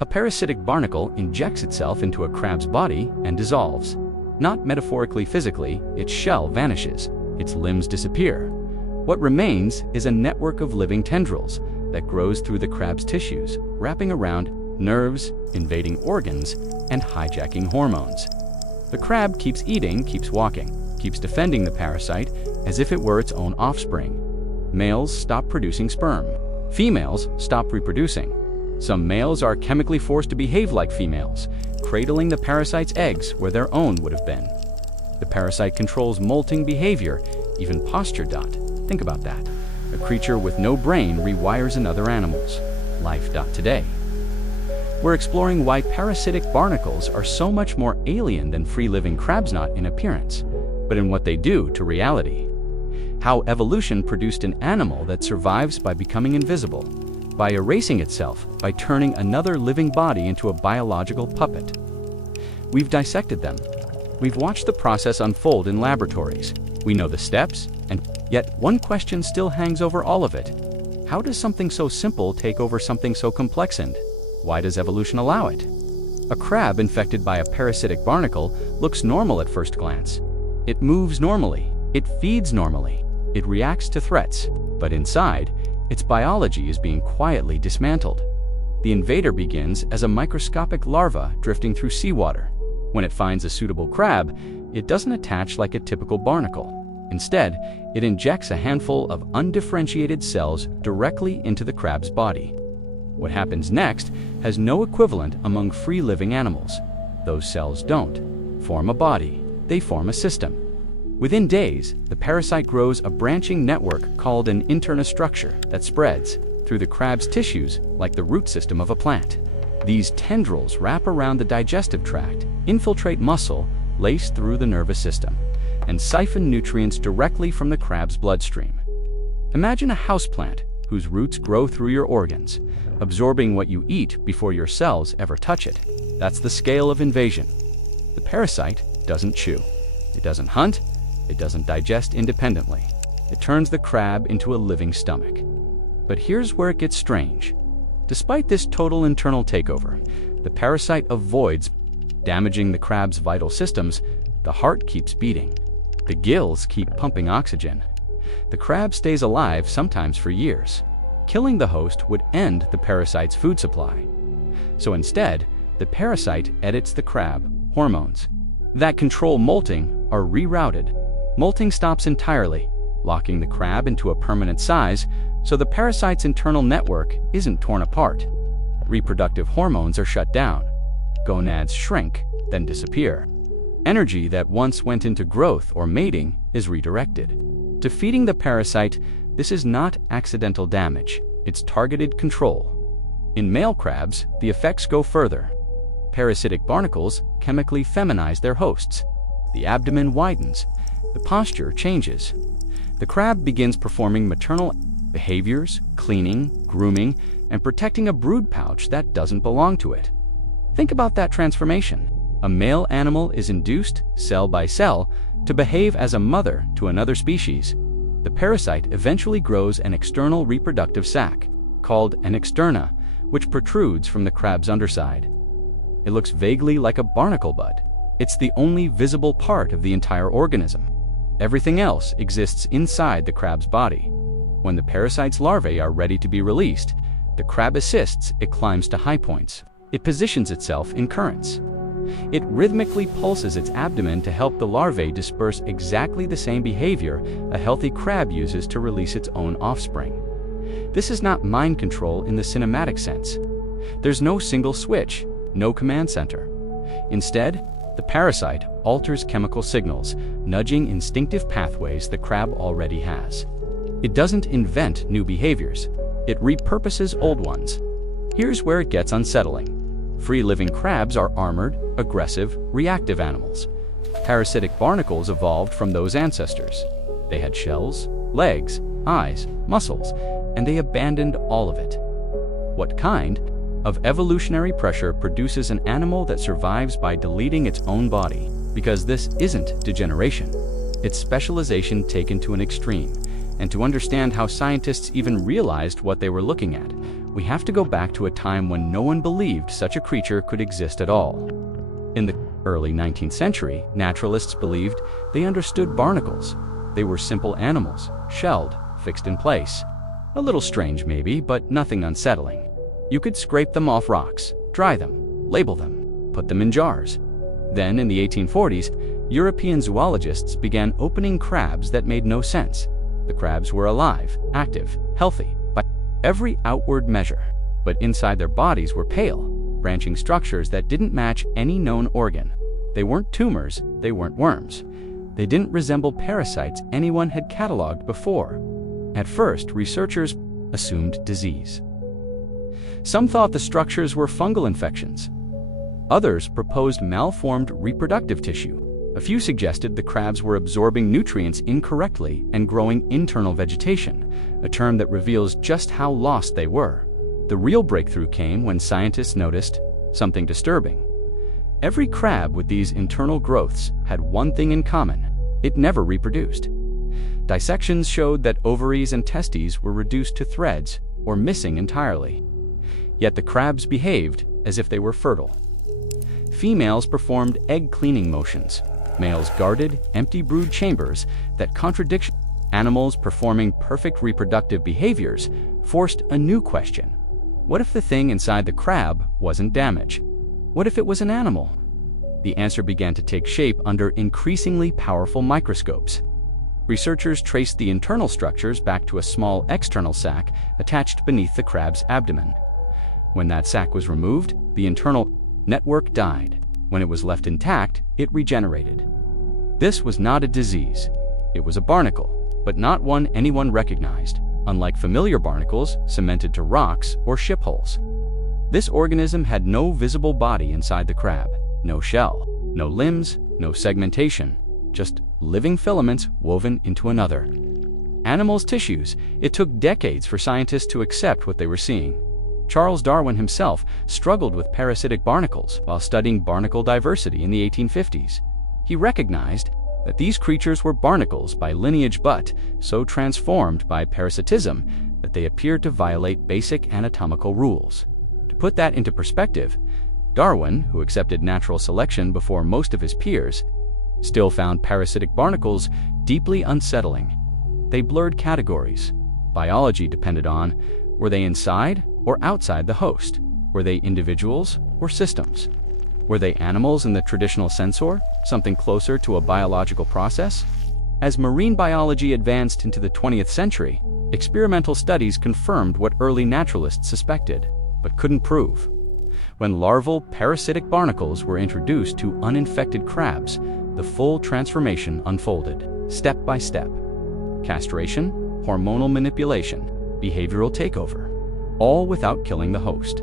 A parasitic barnacle injects itself into a crab's body and dissolves. Not metaphorically physically, its shell vanishes, its limbs disappear. What remains is a network of living tendrils that grows through the crab's tissues, wrapping around nerves, invading organs, and hijacking hormones. The crab keeps eating, keeps walking, keeps defending the parasite as if it were its own offspring. Males stop producing sperm. Females stop reproducing. Some males are chemically forced to behave like females, cradling the parasite's eggs where their own would have been. The parasite controls molting behavior, even posture. Think about that. A creature with no brain rewires another animal's. Life. Today, we're exploring why parasitic barnacles are so much more alien than free-living crabs, not in appearance, but in what they do to reality. How evolution produced an animal that survives by becoming invisible, by erasing itself, by turning another living body into a biological puppet. We've dissected them. We've watched the process unfold in laboratories. We know the steps, and yet one question still hangs over all of it. How does something so simple take over something so complex, and why does evolution allow it? A crab infected by a parasitic barnacle looks normal at first glance. It moves normally. It feeds normally. It reacts to threats. But inside, its biology is being quietly dismantled. The invader begins as a microscopic larva drifting through seawater. When it finds a suitable crab, it doesn't attach like a typical barnacle. Instead, it injects a handful of undifferentiated cells directly into the crab's body. What happens next has no equivalent among free-living animals. Those cells don't form a body, they form a system. Within days, the parasite grows a branching network called an interna structure that spreads through the crab's tissues like the root system of a plant. These tendrils wrap around the digestive tract, infiltrate muscle, lace through the nervous system, and siphon nutrients directly from the crab's bloodstream. Imagine a houseplant whose roots grow through your organs, absorbing what you eat before your cells ever touch it. That's the scale of invasion. The parasite doesn't chew. It doesn't hunt. It doesn't digest independently. It turns the crab into a living stomach. But here's where it gets strange. Despite this total internal takeover, the parasite avoids damaging the crab's vital systems. The heart keeps beating. The gills keep pumping oxygen. The crab stays alive, sometimes for years. Killing the host would end the parasite's food supply. So instead, the parasite edits the crab. Hormones that control molting are rerouted. Molting stops entirely, locking the crab into a permanent size, so the parasite's internal network isn't torn apart. Reproductive hormones are shut down. Gonads shrink, then disappear. Energy that once went into growth or mating is redirected. To feeding the parasite, this is not accidental damage, it's targeted control. In male crabs, the effects go further. Parasitic barnacles chemically feminize their hosts. The abdomen widens. The posture changes. The crab begins performing maternal behaviors, cleaning, grooming, and protecting a brood pouch that doesn't belong to it. Think about that transformation. A male animal is induced, cell by cell, to behave as a mother to another species. The parasite eventually grows an external reproductive sac, called an externa, which protrudes from the crab's underside. It looks vaguely like a barnacle bud. It's the only visible part of the entire organism. Everything else exists inside the crab's body. When the parasite's larvae are ready to be released, the crab assists. It climbs to high points. It positions itself in currents. It rhythmically pulses its abdomen to help the larvae disperse exactly the same behavior a healthy crab uses to release its own offspring. This is not mind control in the cinematic sense. There's no single switch, no command center. Instead, the parasite alters chemical signals, nudging instinctive pathways the crab already has. It doesn't invent new behaviors. It repurposes old ones. Here's where it gets unsettling. Free-living crabs are armored, aggressive, reactive animals. Parasitic barnacles evolved from those ancestors. They had shells, legs, eyes, muscles, and they abandoned all of it. What kind of evolutionary pressure produces an animal that survives by deleting its own body? Because this isn't degeneration. It's specialization taken to an extreme. And to understand how scientists even realized what they were looking at, we have to go back to a time when no one believed such a creature could exist at all. In the early 19th century, naturalists believed they understood barnacles. They were simple animals, shelled, fixed in place. A little strange maybe, but nothing unsettling. You could scrape them off rocks, dry them, label them, put them in jars. Then, in the 1840s, European zoologists began opening crabs that made no sense. The crabs were alive, active, healthy, by every outward measure. But inside their bodies were pale, branching structures that didn't match any known organ. They weren't tumors, they weren't worms. They didn't resemble parasites anyone had cataloged before. At first, researchers assumed disease. Some thought the structures were fungal infections. Others proposed malformed reproductive tissue. A few suggested the crabs were absorbing nutrients incorrectly and growing internal vegetation, a term that reveals just how lost they were. The real breakthrough came when scientists noticed something disturbing. Every crab with these internal growths had one thing in common: it never reproduced. Dissections showed that ovaries and testes were reduced to threads or missing entirely. Yet the crabs behaved as if they were fertile. Females performed egg-cleaning motions. Males guarded empty brood chambers that contradiction. Animals performing perfect reproductive behaviors forced a new question. What if the thing inside the crab wasn't damaged? What if it was an animal? The answer began to take shape under increasingly powerful microscopes. Researchers traced the internal structures back to a small external sac attached beneath the crab's abdomen. When that sac was removed, the internal network died. When it was left intact, it regenerated. This was not a disease. It was a barnacle, but not one anyone recognized, unlike familiar barnacles cemented to rocks or ship hulls. This organism had no visible body inside the crab, no shell, no limbs, no segmentation, just living filaments woven into another. Animals' tissues. It took decades for scientists to accept what they were seeing. Charles Darwin himself struggled with parasitic barnacles while studying barnacle diversity in the 1850s. He recognized that these creatures were barnacles by lineage but so transformed by parasitism that they appeared to violate basic anatomical rules. To put that into perspective, Darwin, who accepted natural selection before most of his peers, still found parasitic barnacles deeply unsettling. They blurred categories. Biology depended on, were they inside or outside the host? Were they individuals or systems? Were they animals in the traditional sense, or something closer to a biological process? As marine biology advanced into the 20th century, experimental studies confirmed what early naturalists suspected, but couldn't prove. When larval parasitic barnacles were introduced to uninfected crabs, the full transformation unfolded, step by step. Castration, hormonal manipulation, behavioral takeover, all without killing the host.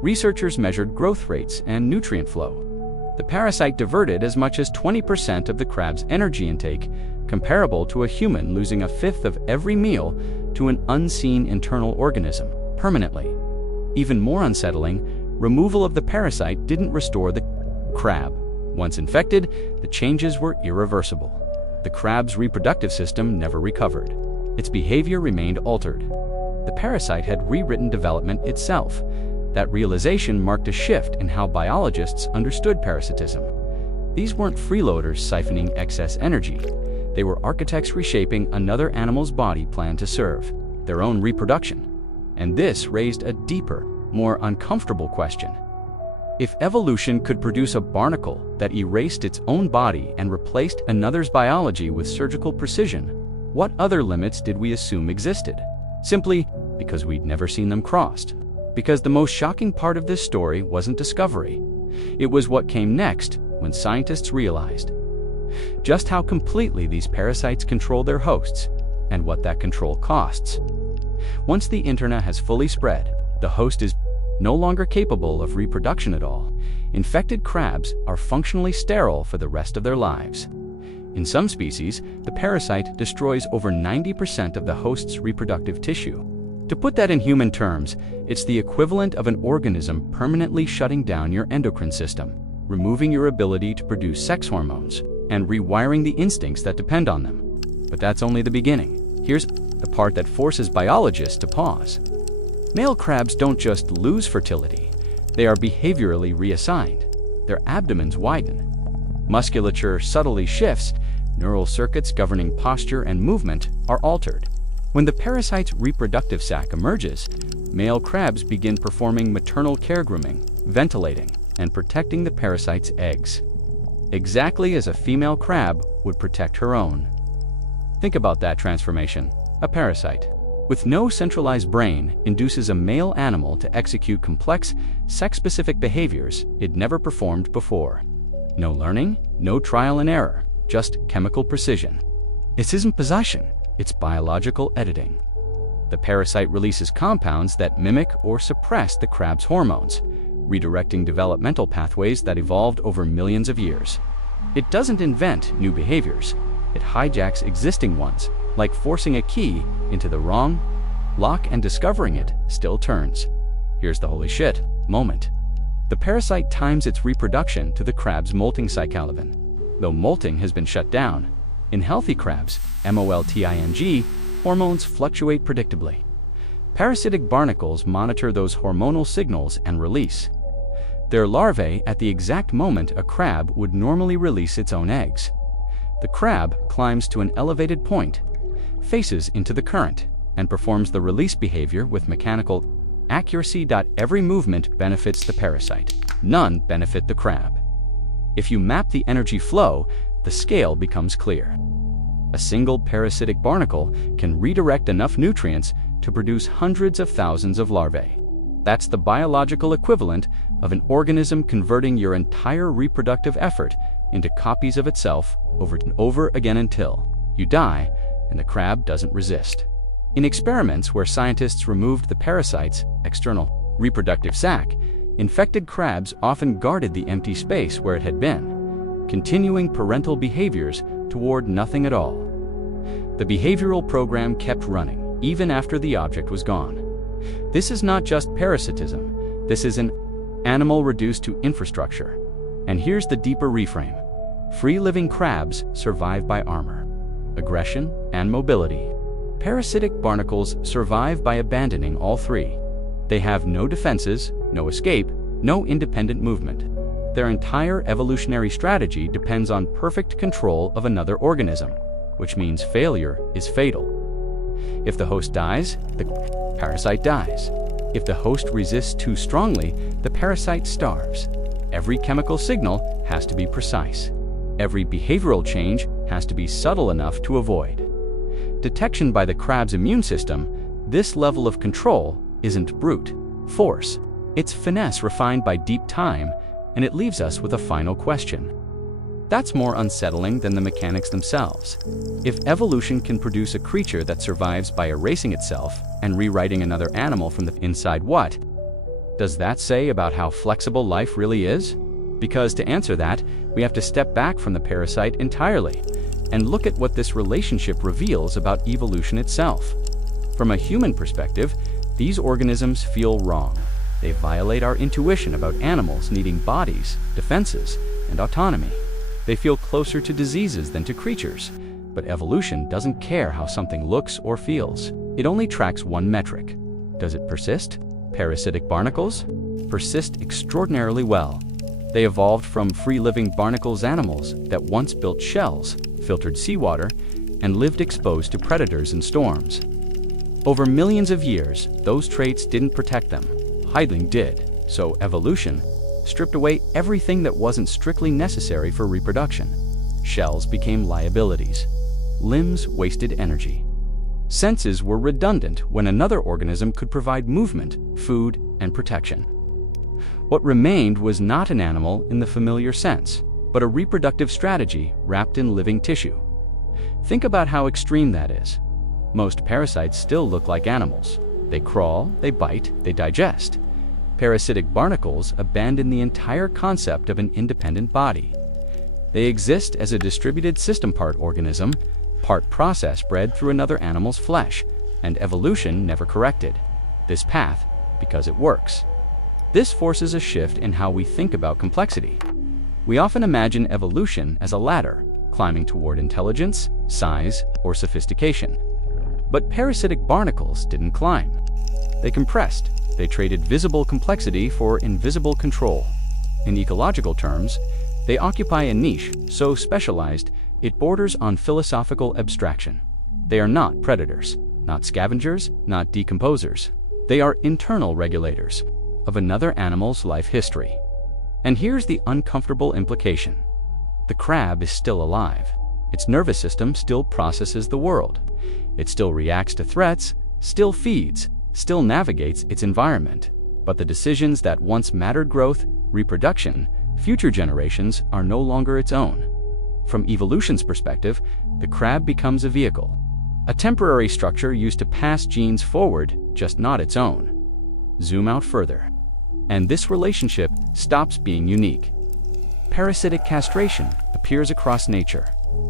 Researchers measured growth rates and nutrient flow. The parasite diverted as much as 20% of the crab's energy intake, comparable to a human losing a fifth of every meal to an unseen internal organism, permanently. Even more unsettling, removal of the parasite didn't restore the crab. Once infected, the changes were irreversible. The crab's reproductive system never recovered. Its behavior remained altered. The parasite had rewritten development itself. That realization marked a shift in how biologists understood parasitism. These weren't freeloaders siphoning excess energy. They were architects reshaping another animal's body plan to serve their own reproduction. And this raised a deeper, more uncomfortable question. If evolution could produce a barnacle that erased its own body and replaced another's biology with surgical precision, what other limits did we assume existed? Simply because we'd never seen them crossed. Because the most shocking part of this story wasn't discovery. It was what came next when scientists realized just how completely these parasites control their hosts and what that control costs. Once the internet has fully spread, the host is no longer capable of reproduction at all. Infected crabs are functionally sterile for the rest of their lives. In some species, the parasite destroys over 90% of the host's reproductive tissue. To put that in human terms, it's the equivalent of an organism permanently shutting down your endocrine system, removing your ability to produce sex hormones, and rewiring the instincts that depend on them. But that's only the beginning. Here's the part that forces biologists to pause. Male crabs don't just lose fertility, they are behaviorally reassigned. Their abdomens widen. Musculature subtly shifts, neural circuits governing posture and movement are altered. When the parasite's reproductive sac emerges, male crabs begin performing maternal care grooming, ventilating, and protecting the parasite's eggs, exactly as a female crab would protect her own. Think about that transformation. A parasite, with no centralized brain, induces a male animal to execute complex, sex-specific behaviors it never performed before. No learning, no trial and error, just chemical precision. This isn't possession, it's biological editing. The parasite releases compounds that mimic or suppress the crab's hormones, redirecting developmental pathways that evolved over millions of years. It doesn't invent new behaviors, it hijacks existing ones, like forcing a key into the wrong lock and discovering it still turns. Here's the holy shit moment. The parasite times its reproduction to the crab's molting cycalvin. Though molting has been shut down, in healthy crabs, molting, hormones fluctuate predictably. Parasitic barnacles monitor those hormonal signals and release their larvae at the exact moment a crab would normally release its own eggs. The crab climbs to an elevated point, faces into the current, and performs the release behavior with mechanical accuracy. Every movement benefits the parasite, none benefit the crab. If you map the energy flow, the scale becomes clear. A single parasitic barnacle can redirect enough nutrients to produce hundreds of thousands of larvae. That's the biological equivalent of an organism converting your entire reproductive effort into copies of itself over and over again until you die and the crab doesn't resist. In experiments where scientists removed the parasite's external reproductive sac, infected crabs often guarded the empty space where it had been, continuing parental behaviors toward nothing at all. The behavioral program kept running, even after the object was gone. This is not just parasitism, this is an animal reduced to infrastructure. And here's the deeper reframe. Free-living crabs survive by armor, aggression, and mobility. Parasitic barnacles survive by abandoning all three. They have no defenses, no escape, no independent movement. Their entire evolutionary strategy depends on perfect control of another organism, which means failure is fatal. If the host dies, the parasite dies. If the host resists too strongly, the parasite starves. Every chemical signal has to be precise. Every behavioral change has to be subtle enough to avoid detection by the crab's immune system. This level of control isn't brute force. It's finesse refined by deep time, and it leaves us with a final question. That's more unsettling than the mechanics themselves. If evolution can produce a creature that survives by erasing itself and rewriting another animal from the inside, what does that say about how flexible life really is? Because to answer that, we have to step back from the parasite entirely and look at what this relationship reveals about evolution itself. From a human perspective, these organisms feel wrong. They violate our intuition about animals needing bodies, defenses, and autonomy. They feel closer to diseases than to creatures. But evolution doesn't care how something looks or feels. It only tracks one metric. Does it persist? Parasitic barnacles persist extraordinarily well. They evolved from free-living barnacles animals that once built shells, filtered seawater, and lived exposed to predators and storms. Over millions of years, those traits didn't protect them. Hiding did. So evolution stripped away everything that wasn't strictly necessary for reproduction. Shells became liabilities. Limbs wasted energy. Senses were redundant when another organism could provide movement, food, and protection. What remained was not an animal in the familiar sense, but a reproductive strategy wrapped in living tissue. Think about how extreme that is. Most parasites still look like animals. They crawl, they bite, they digest. Parasitic barnacles abandon the entire concept of an independent body. They exist as a distributed system, part organism, part process bred through another animal's flesh, and evolution never corrected this path because it works. This forces a shift in how we think about complexity. We often imagine evolution as a ladder, climbing toward intelligence, size, or sophistication. But parasitic barnacles didn't climb. They compressed. They traded visible complexity for invisible control. In ecological terms, they occupy a niche so specialized it borders on philosophical abstraction. They are not predators, not scavengers, not decomposers. They are internal regulators of another animal's life history. And here's the uncomfortable implication. The crab is still alive. Its nervous system still processes the world. It still reacts to threats, still feeds, still navigates its environment. But the decisions that once mattered growth, reproduction, future generations are no longer its own. From evolution's perspective, the crab becomes a vehicle, a temporary structure used to pass genes forward, just not its own. Zoom out further, and this relationship stops being unique. Parasitic castration appears across nature.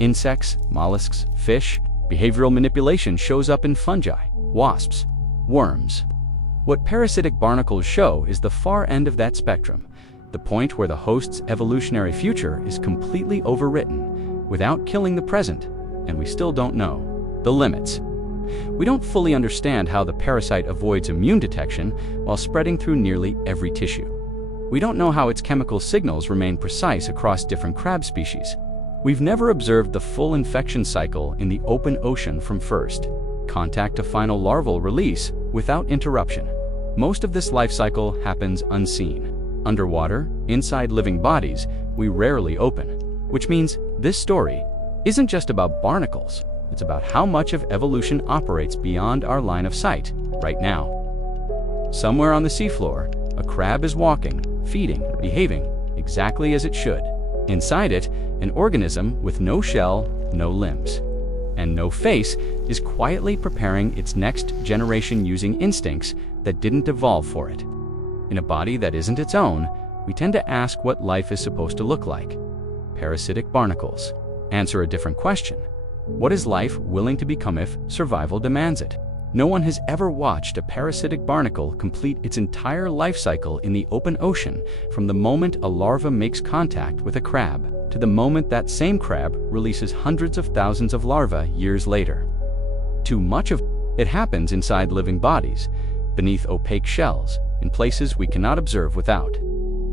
Insects, mollusks, fish, behavioral manipulation shows up in fungi, wasps, worms. What parasitic barnacles show is the far end of that spectrum, the point where the host's evolutionary future is completely overwritten without killing the present, and we still don't know the limits. We don't fully understand how the parasite avoids immune detection while spreading through nearly every tissue. We don't know how its chemical signals remain precise across different crab species. We've never observed the full infection cycle in the open ocean from first contact to final larval release without interruption. Most of this life cycle happens unseen. Underwater, inside living bodies, we rarely open, which means this story isn't just about barnacles. It's about how much of evolution operates beyond our line of sight right now. Somewhere on the seafloor, a crab is walking, feeding, behaving exactly as it should. Inside it, an organism with no shell, no limbs, and no face is quietly preparing its next generation using instincts that didn't evolve for it. In a body that isn't its own, we tend to ask what life is supposed to look like. Parasitic barnacles answer a different question. What is life willing to become if survival demands it? No one has ever watched a parasitic barnacle complete its entire life cycle in the open ocean, from the moment a larva makes contact with a crab to the moment that same crab releases hundreds of thousands of larvae years later. Too much of it happens inside living bodies, beneath opaque shells, in places we cannot observe without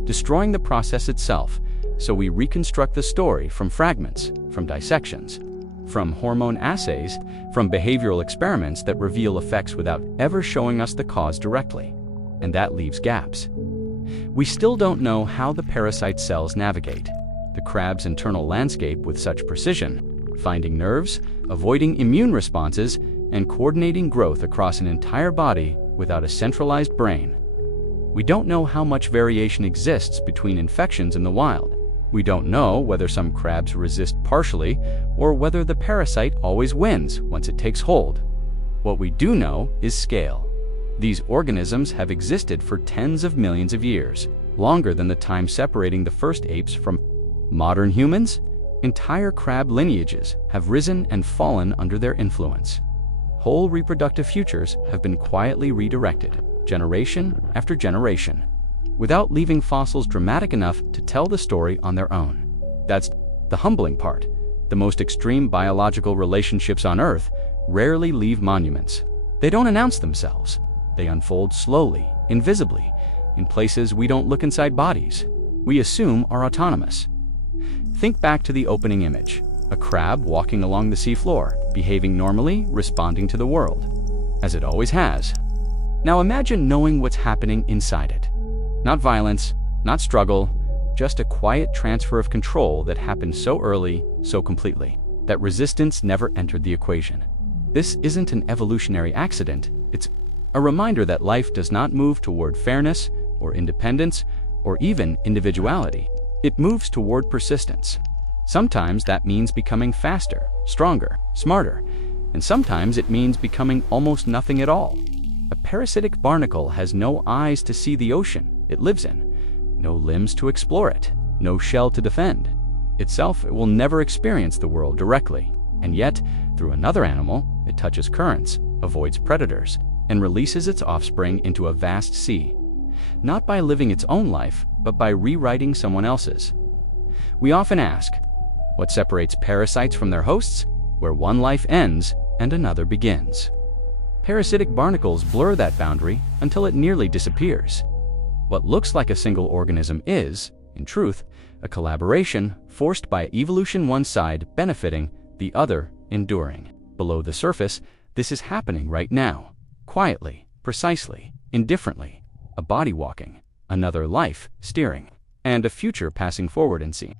destroying the process itself, so we reconstruct the story from fragments, from dissections, from hormone assays, from behavioral experiments that reveal effects without ever showing us the cause directly. And that leaves gaps. We still don't know how the parasite cells navigate the crab's internal landscape with such precision, finding nerves, avoiding immune responses, and coordinating growth across an entire body without a centralized brain. We don't know how much variation exists between infections in the wild. We don't know whether some crabs resist partially or whether the parasite always wins once it takes hold. What we do know is scale. These organisms have existed for tens of millions of years, longer than the time separating the first apes from modern humans. Entire crab lineages have risen and fallen under their influence. Whole reproductive futures have been quietly redirected, generation after generation, without leaving fossils dramatic enough to tell the story on their own. That's the humbling part. The most extreme biological relationships on Earth rarely leave monuments. They don't announce themselves. They unfold slowly, invisibly, in places we don't look inside bodies we assume are autonomous. Think back to the opening image. A crab walking along the seafloor, behaving normally, responding to the world, as it always has. Now imagine knowing what's happening inside it. Not violence, not struggle, just a quiet transfer of control that happened so early, so completely, that resistance never entered the equation. This isn't an evolutionary accident, it's a reminder that life does not move toward fairness or independence or even individuality. It moves toward persistence. Sometimes that means becoming faster, stronger, smarter, and sometimes it means becoming almost nothing at all. A parasitic barnacle has no eyes to see the ocean it lives in, no limbs to explore it, no shell to defend. Itself, it will never experience the world directly, and yet, through another animal, it touches currents, avoids predators, and releases its offspring into a vast sea, not by living its own life, but by rewriting someone else's. We often ask, what separates parasites from their hosts? Where one life ends and another begins. Parasitic barnacles blur that boundary until it nearly disappears. What looks like a single organism is, in truth, a collaboration forced by evolution, one side benefiting, the other enduring. Below the surface, this is happening right now, quietly, precisely, indifferently. A body walking, another life steering, and a future passing forward unseen.